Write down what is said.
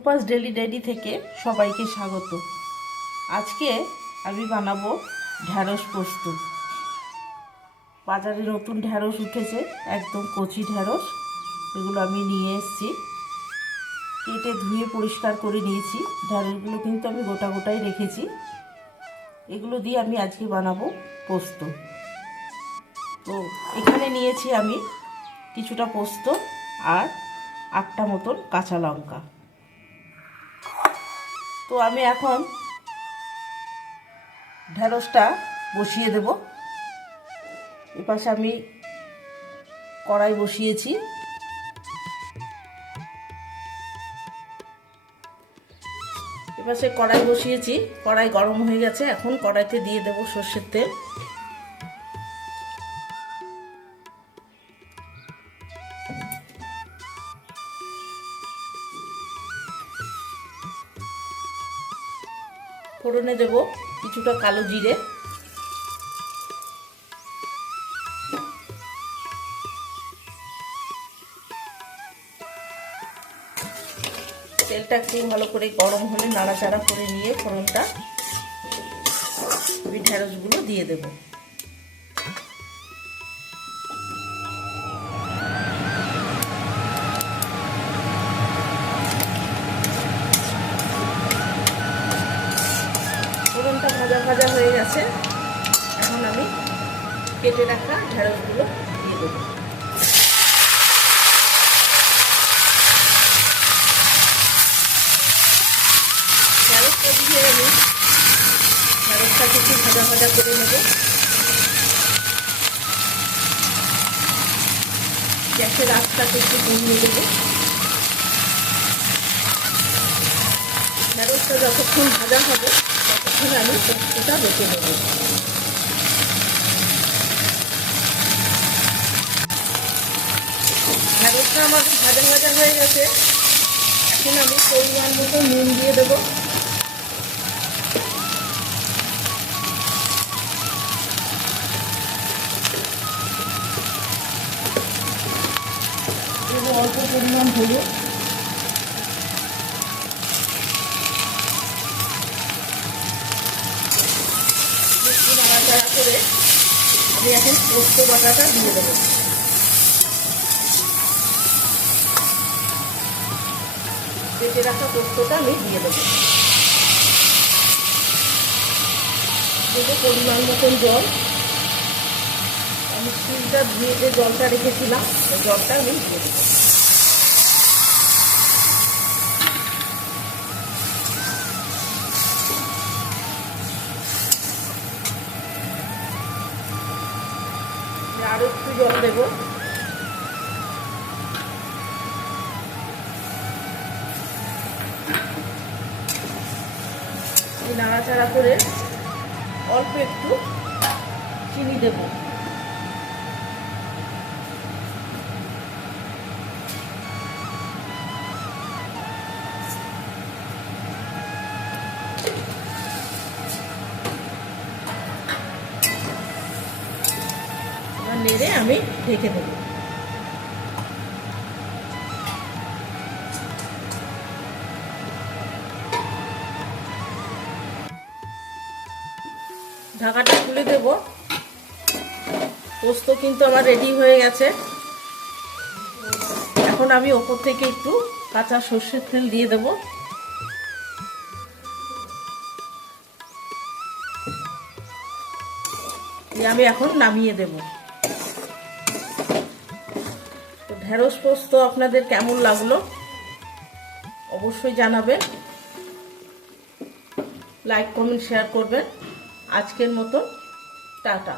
Rupa's daily থেকে সবাইকে স্বাগত। আজকে আমি বানাবো ঢ্যাঁড়স পোস্ত। বাজারে নতুন ঢ্যাঁড়স উঠেছে, একদম কচি ঢ্যাঁড়স। এগুলো আমি নিয়ে এসেছি, কেটে ধুয়ে পরিষ্কার করে নিয়েছি। ঢ্যাঁড়সগুলো কিন্তু আমি গোটা গোটাই রেখেছি। এগুলো দিয়ে আমি আজকে বানাবো পোস্ত। তো এখানে নিয়েছি আমি কিছুটা পোস্ত আর 8টা মতন কাঁচা লঙ্কা। তো আমি এখন ঢ্যাঁড়সটা বসিয়ে দেব। এপাশে আমি কড়াই বসিয়েছি। এপাশে কড়াই বসিয়েছি, কড়াই গরম হয়ে গেছে। এখন কড়াইতে দিয়ে দেব সর্ষের তেল। ফোড়নে দেব কিছুটা কালো জিরে, তেলটা একটু ভালো করে গরম হলে নাড়াচাড়া করে নিয়ে ফোড়নটা আমি ঢ্যাঁড়সগুলো দিয়ে দেব। ফোড়নটা ভাজা ভাজা হয়ে গেছে। এখন আমি কেটে রাখা ঢ্যাঁড়সগুলো দিয়ে দেব। ঢ্যাঁড়সটা দিয়ে আমি ঢ্যাঁড়সটাকে একটু ভাজা ভাজা করে নেব। গ্যাসের আঁচটাকে একটু কমিয়ে দেবো। ঢ্যাঁড়সটা যতক্ষণ ভাজা হবে ততক্ষণ আমি পোস্তটা বেটে নেব। ঢ্যাঁড়সটা আমার ভাজা ভাজা হয়ে গেছে। এখন আমি পরিমাণ মতো নুন দিয়ে দেবো। অল্প পরিমাণ হলুদ, একটু নাড়াচাড়া করে আমি এখন পোস্ত বাটাটা দিয়ে দেবো। বেটে রাখা পোস্তটা আমি দিয়ে দেবো। দেবো পরিমাণ মতন জল। আমি চুলটা ধুয়ে যে জলটা রেখেছিলাম সেই জলটা আমি দিয়ে দেবো। আরো একটু জল দেবো। নাড়াচাড়া করে অল্প একটু চিনি দেব। এবার নেড়ে আমি ঢেকে দেব। ঢাকাটা খুলে দেব। পোস্ত কিন্তু আমার রেডি হয়ে গেছে। এখন আমি ওপর থেকে একটু কাঁচা সর্ষের তেল দিয়ে দেব। আমি এখন নামিয়ে দেব। তো ঢ্যাঁড়স পোস্ত আপনাদের কেমন লাগলো অবশ্যই জানাবেন। লাইক কমেন্ট শেয়ার করবেন। আজকের মতো টাটা।